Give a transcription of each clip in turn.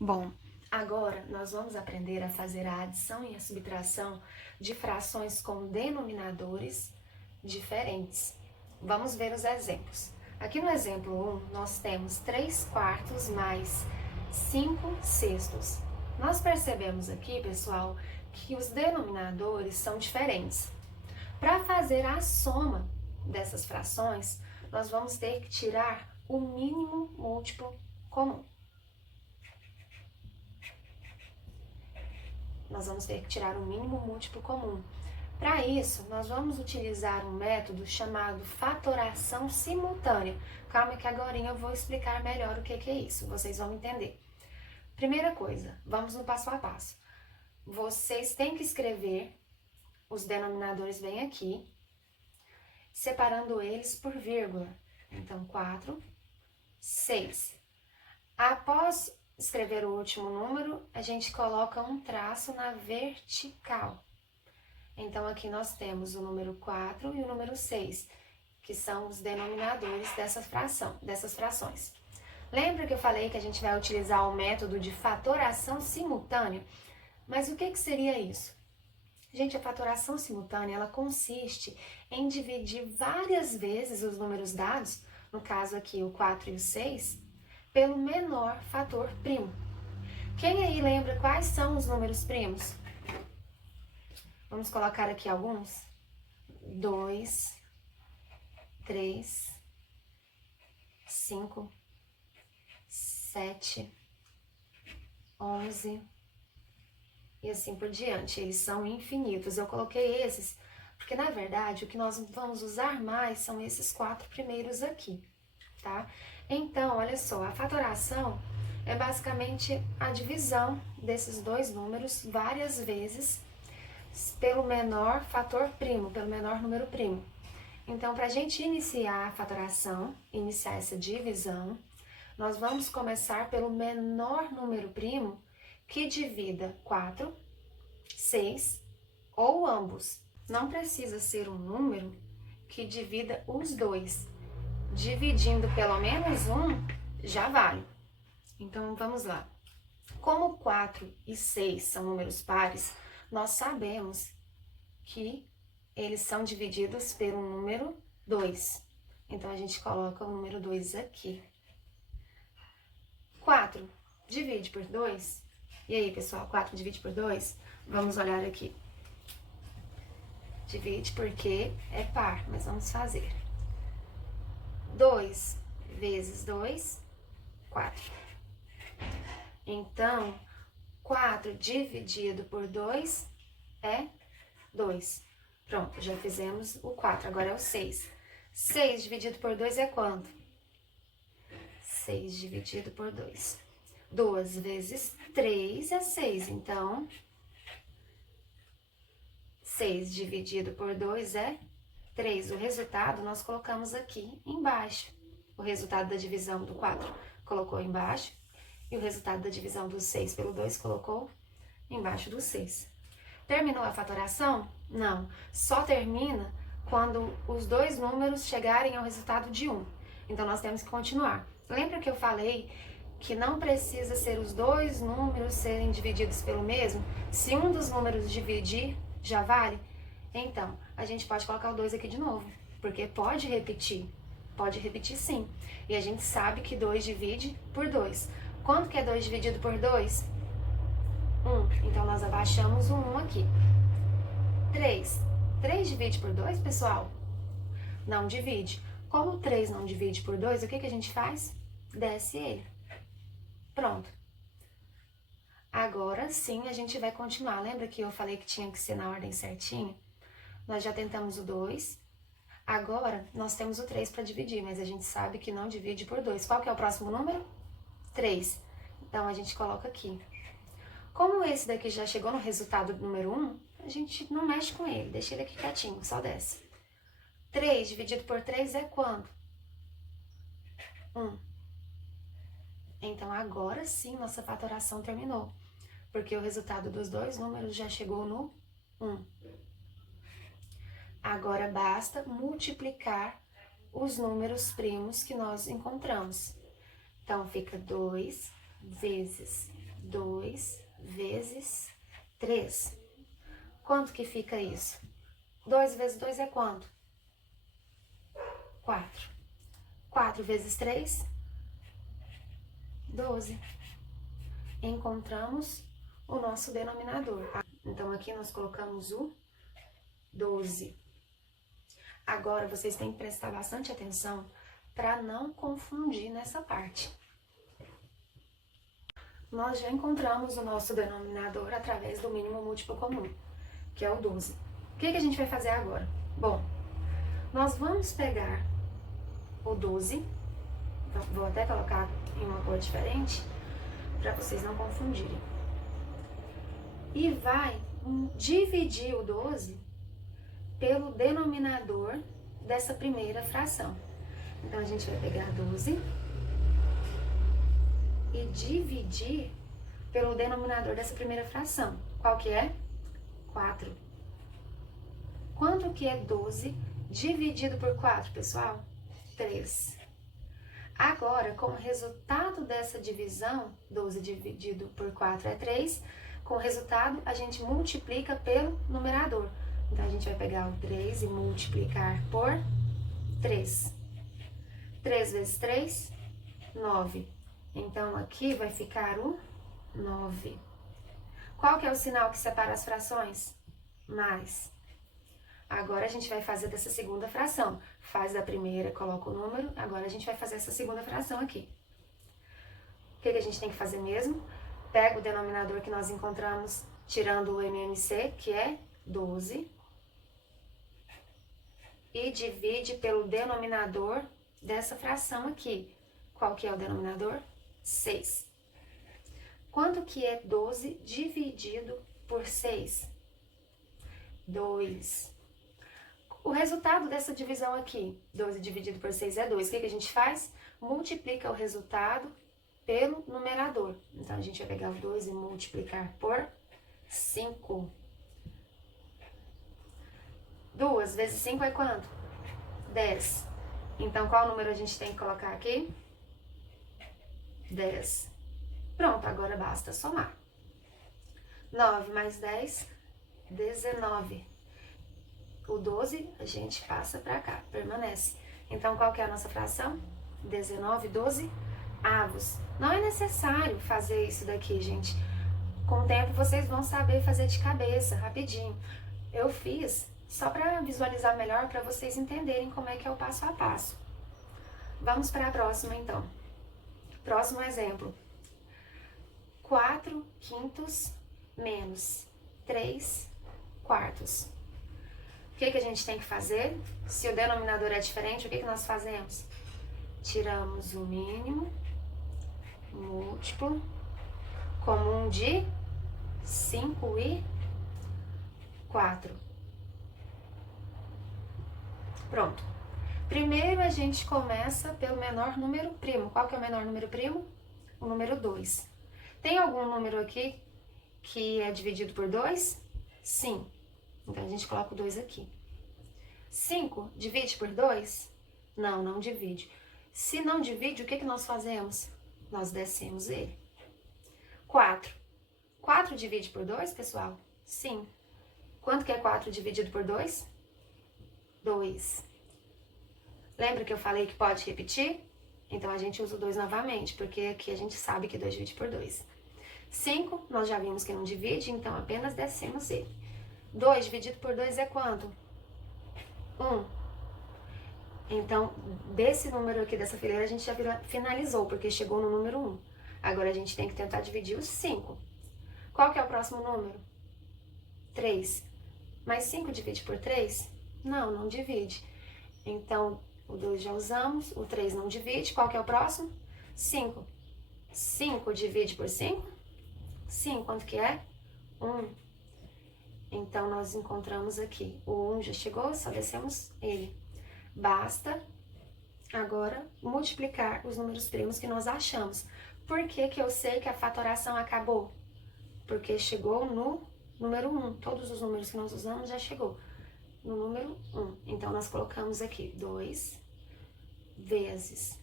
Bom, agora nós vamos aprender a fazer a adição e a subtração de frações com denominadores diferentes. Vamos ver os exemplos. Aqui no exemplo 1, nós temos 3 quartos mais 5 sextos. Nós percebemos aqui, pessoal, que os denominadores são diferentes. Para fazer a soma dessas frações, nós vamos ter que tirar o mínimo múltiplo comum. Nós vamos ter que tirar o mínimo múltiplo comum. Para isso, nós vamos utilizar um método chamado fatoração simultânea. Calma que agora eu vou explicar melhor o que é isso, vocês vão entender. Primeira coisa, vamos no passo a passo. Vocês têm que escrever os denominadores bem aqui, separando eles por vírgula. Então, 4, 6. Após escrever o último número, a gente coloca um traço na vertical. Então, aqui nós temos o número 4 e o número 6, que são os denominadores dessas frações. Lembra que eu falei que a gente vai utilizar o método de fatoração simultânea? Mas o que seria isso? Gente, a fatoração simultânea, ela consiste em dividir várias vezes os números dados, no caso aqui o 4 e o 6, pelo menor fator primo. Quem aí lembra quais são os números primos? Vamos colocar aqui alguns. 2, 3, 5, 7, 11 e assim por diante. Eles são infinitos. Eu coloquei esses porque, na verdade, o que nós vamos usar mais são esses 4 primeiros aqui, tá? Então, olha só, a fatoração é basicamente a divisão desses dois números várias vezes pelo menor fator primo, pelo menor número primo. Então, para a gente iniciar a fatoração, iniciar essa divisão, nós vamos começar pelo menor número primo que divida 4, 6 ou ambos. Não precisa ser um número que divida os dois. Dividindo pelo menos um, já vale. Então, vamos lá. Como 4 e 6 são números pares, nós sabemos que eles são divididos pelo número 2. Então, a gente coloca o número 2 aqui. 4 divide por 2. E aí, pessoal, 4 divide por 2? Vamos olhar aqui. Divide porque é par, mas vamos fazer. 2 vezes 2, 4. Então, 4 dividido por 2 é 2. Pronto, já fizemos o 4, agora é o 6. 6 dividido por 2 é quanto? 6 dividido por 2. 2 vezes 3 é 6, então 6 dividido por 2 é 3. O resultado nós colocamos aqui embaixo. O resultado da divisão do 4 colocou embaixo. E o resultado da divisão do 6 pelo 2 colocou embaixo do 6. Terminou a fatoração? Não. Só termina quando os dois números chegarem ao resultado de 1. Então, nós temos que continuar. Lembra que eu falei que não precisa ser os dois números serem divididos pelo mesmo? Se um dos números dividir, já vale? Então, a gente pode colocar o 2 aqui de novo, porque pode repetir sim. E a gente sabe que 2 divide por 2. Quanto que é 2 dividido por 2? 1. Então, nós abaixamos o 1 aqui. 3. 3 divide por 2, pessoal? Não divide. Como o 3 não divide por 2, o que a gente faz? Desce ele. Pronto. Agora sim a gente vai continuar. Lembra que eu falei que tinha que ser na ordem certinha? Nós já tentamos o 2. Agora nós temos o 3 para dividir, mas a gente sabe que não divide por 2. Qual que é o próximo número? 3. Então, a gente coloca aqui. Como esse daqui já chegou no resultado do número 1, a gente não mexe com ele, deixa ele aqui quietinho, só desce. 3 dividido por 3 é quanto? 1. Então, agora sim, nossa fatoração terminou, porque o resultado dos dois números já chegou no 1. Agora, basta multiplicar os números primos que nós encontramos. Então, fica 2 vezes 2 vezes 3. Quanto que fica isso? 2 vezes 2 é quanto? 4. 4 vezes 3, 12. Encontramos o nosso denominador. Então, aqui nós colocamos o 12. Agora, vocês têm que prestar bastante atenção para não confundir nessa parte. Nós já encontramos o nosso denominador através do mínimo múltiplo comum, que é o 12. O que a gente vai fazer agora? Bom, nós vamos pegar o 12, então vou até colocar em uma cor diferente, para vocês não confundirem. E vai dividir o 12 pelo denominador dessa primeira fração. Então, a gente vai pegar 12 e dividir pelo denominador dessa primeira fração. Qual que é? 4. Quanto que é 12 dividido por 4, pessoal? 3. Agora, com o resultado dessa divisão, 12 dividido por 4 é 3, com o resultado a gente multiplica pelo numerador. Então, a gente vai pegar o 3 e multiplicar por 3. 3 vezes 3, 9. Então, aqui vai ficar o 9. Qual que é o sinal que separa as frações? Mais. Agora, a gente vai fazer dessa segunda fração. Faz da primeira, coloca o número. Agora, a gente vai fazer essa segunda fração aqui. O que a gente tem que fazer mesmo? Pega o denominador que nós encontramos tirando o MMC, que é 12. E divide pelo denominador dessa fração aqui. Qual que é o denominador? 6. Quanto que é 12 dividido por 6? 2. O resultado dessa divisão aqui, 12 dividido por 6 é 2. O que a gente faz? Multiplica o resultado pelo numerador. Então, a gente vai pegar o 2 e multiplicar por 5. 2 vezes 5 é quanto? 10. Então, qual número a gente tem que colocar aqui? 10. Pronto, agora basta somar. 9 mais 10, 19. O 12 a gente passa para cá, permanece. Então, qual que é a nossa fração? 19, 12 avos. Não é necessário fazer isso daqui, gente. Com o tempo, vocês vão saber fazer de cabeça, rapidinho. Eu fiz só para visualizar melhor, para vocês entenderem como é que é o passo a passo. Vamos para a próxima, então. Próximo exemplo. 4 quintos menos 3 quartos. O que a gente tem que fazer? Se o denominador é diferente, o que nós fazemos? Tiramos o mínimo múltiplo comum de 5 e 4. Pronto. Primeiro a gente começa pelo menor número primo. Qual que é o menor número primo? O número 2. Tem algum número aqui que é dividido por 2? Sim. Então, a gente coloca o 2 aqui. 5 divide por 2? Não, não divide. Se não divide, o que nós fazemos? Nós descemos ele. 4. 4 divide por 2, pessoal? Sim. Quanto que é 4 dividido por 2? 2. Lembra que eu falei que pode repetir? Então, a gente usa o 2 novamente, porque aqui a gente sabe que 2 divide por 2. 5, nós já vimos que não divide, então apenas descemos ele. 2 dividido por 2 é quanto? 1. Então, desse número aqui, dessa fileira, a gente já finalizou, porque chegou no número 1. Agora, a gente tem que tentar dividir os 5. Qual que é o próximo número? 3. Mas 5 divide por 3? Não, não divide. Então, o 2 já usamos, o 3 não divide. Qual que é o próximo? 5. 5 divide por 5? Sim, quanto que é? 1. Então, nós encontramos aqui. O 1 já chegou, só descemos ele. Basta agora multiplicar os números primos que nós achamos. Por que que eu sei que a fatoração acabou? Porque chegou no número 1. Todos os números que nós usamos já chegou no número 1. Então, nós colocamos aqui 2 vezes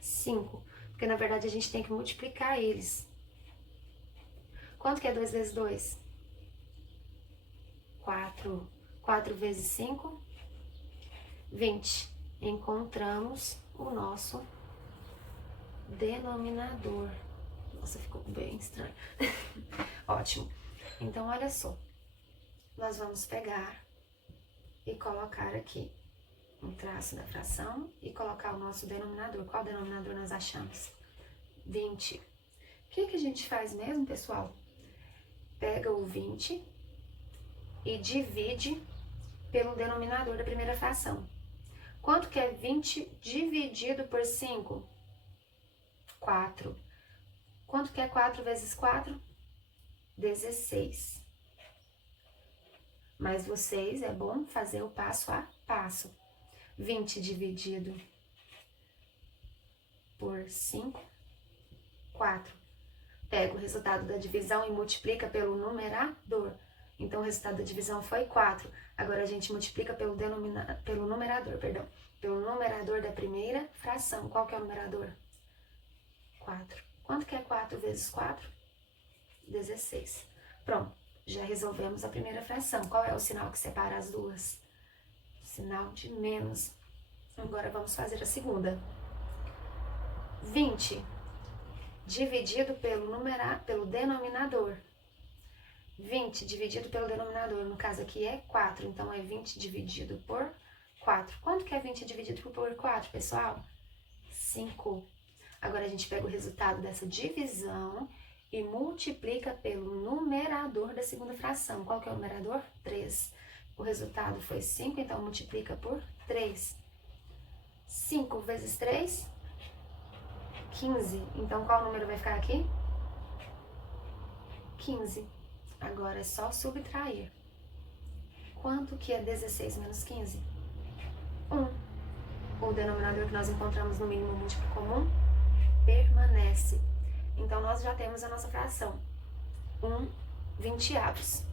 5. porque na verdade a gente tem que multiplicar eles. Quanto que é 2 vezes 2? 4. 4 vezes 5? 20. Encontramos o nosso denominador. Nossa, ficou bem estranho. Ótimo. Então, olha só. Nós vamos pegar e colocar aqui um traço da fração e colocar o nosso denominador. Qual denominador nós achamos? 20. O que a gente faz mesmo, pessoal? Pega o 20 e divide pelo denominador da primeira fração. Quanto que é 20 dividido por 5? 4. Quanto que é 4 vezes 4? 16. Mas vocês, é bom fazer o passo a passo. 20 dividido por 5, 4. Pega o resultado da divisão e multiplica pelo numerador. Então, o resultado da divisão foi 4. Agora, a gente multiplica pelo numerador, perdão. Pelo numerador da primeira fração. Qual que é o numerador? 4. Quanto que é 4 vezes 4? 16. Pronto, já resolvemos a primeira fração. Qual é o sinal que separa as duas? Sinal de menos. Agora, vamos fazer a segunda. 20 dividido pelo denominador. 20 dividido pelo denominador, no caso aqui é 4, então é 20 dividido por 4. Quanto que é 20 dividido por 4, pessoal? 5. Agora a gente pega o resultado dessa divisão e multiplica pelo numerador da segunda fração. Qual que é o numerador? 3. O resultado foi 5, então multiplica por 3. 5 vezes 3, 15. Então qual número vai ficar aqui? 15. Agora é só subtrair. Quanto que é 16 menos 15? 1. O denominador que nós encontramos no mínimo múltiplo comum permanece. Então, nós já temos a nossa fração. 1/20.